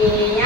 Yeah.